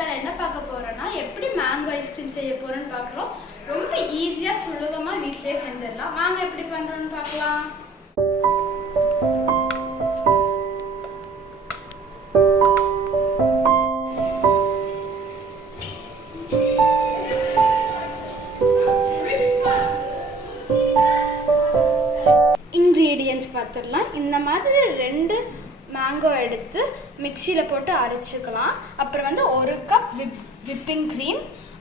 வீடியோவில் என்ன பார்க்க போகிறோன்னா எப்படி மேங்கோ ஐஸ்கிரீம் செய்ய போகிறோன்னு பார்க்குறோம். ரொம்ப ஈஸியாக சுலபமாக வீட்டிலே செஞ்சிடலாம். வாங்க எப்படி பண்ணுறோன்னு பார்க்கலாம். இன்க்ரீடியன்ட்ஸ் பார்த்துடலாம். இந்த மாதிரி 2 மேங்கோ எடுத்து மிக்சியில் போட்டு அரைச்சிக்கலாம். அப்புறம் 1 cup whipping cream,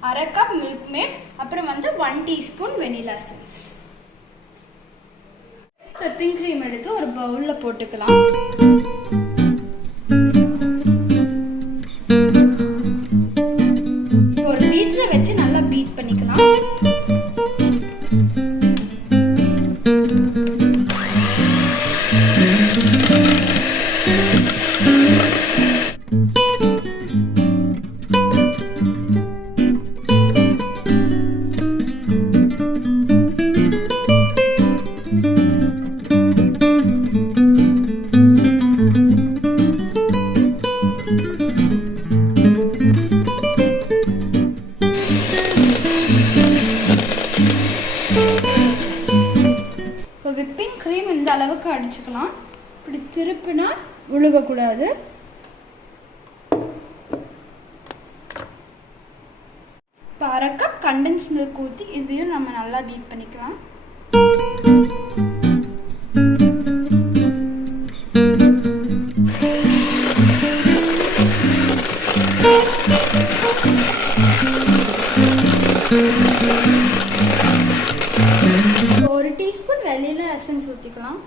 1/2 cup Milkmaid, அப்புறம் 1 teaspoon vanilla essence. Whipping cream எடுத்து ஒரு பவுலில் போட்டுக்கலாம். ஒரு பீட்டரை வச்சு நல்லா பீட் பண்ணிக்கலாம். விப்பிங் க்ரீம் இந்த அளவுக்கு அடிச்சுக்கலாம். இப்படி திருப்பினா விழுகக்கூடாது. இப்போ 1/2 கப் கண்டென்ஸ் மில்க் ஊற்றி இதையும் நம்ம நல்லா பீட் பண்ணிக்கலாம். ஒரு டீஸ்பூன் வெனிலா எசன்ஸ் ஊற்றிக்கலாம்.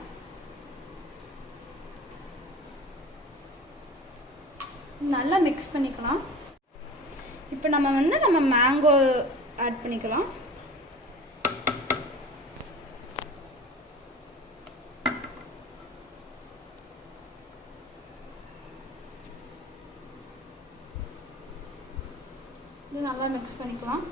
நல்லா மிக்ஸ் பண்ணிக்கலாம். இப்போ நம்ம மேங்கோ ஆட் பண்ணிக்கலாம். இது நல்லா மிக்ஸ் பண்ணிக்கலாம்.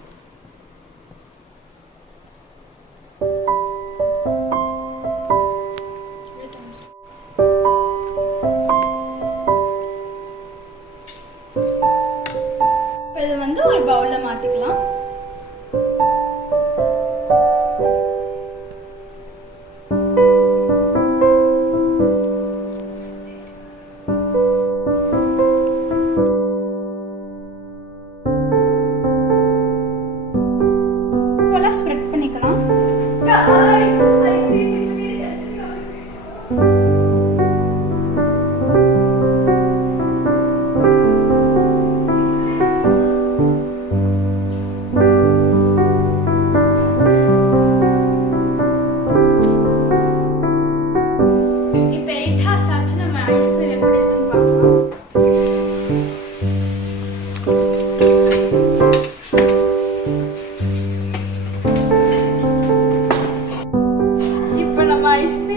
இதை ஒரு பவுலில் மாற்றிக்கலாம். ஃபுல்லாக ஸ்ப்ரெட் பண்ணிக்கலாம். ஐஸ்கிரீம்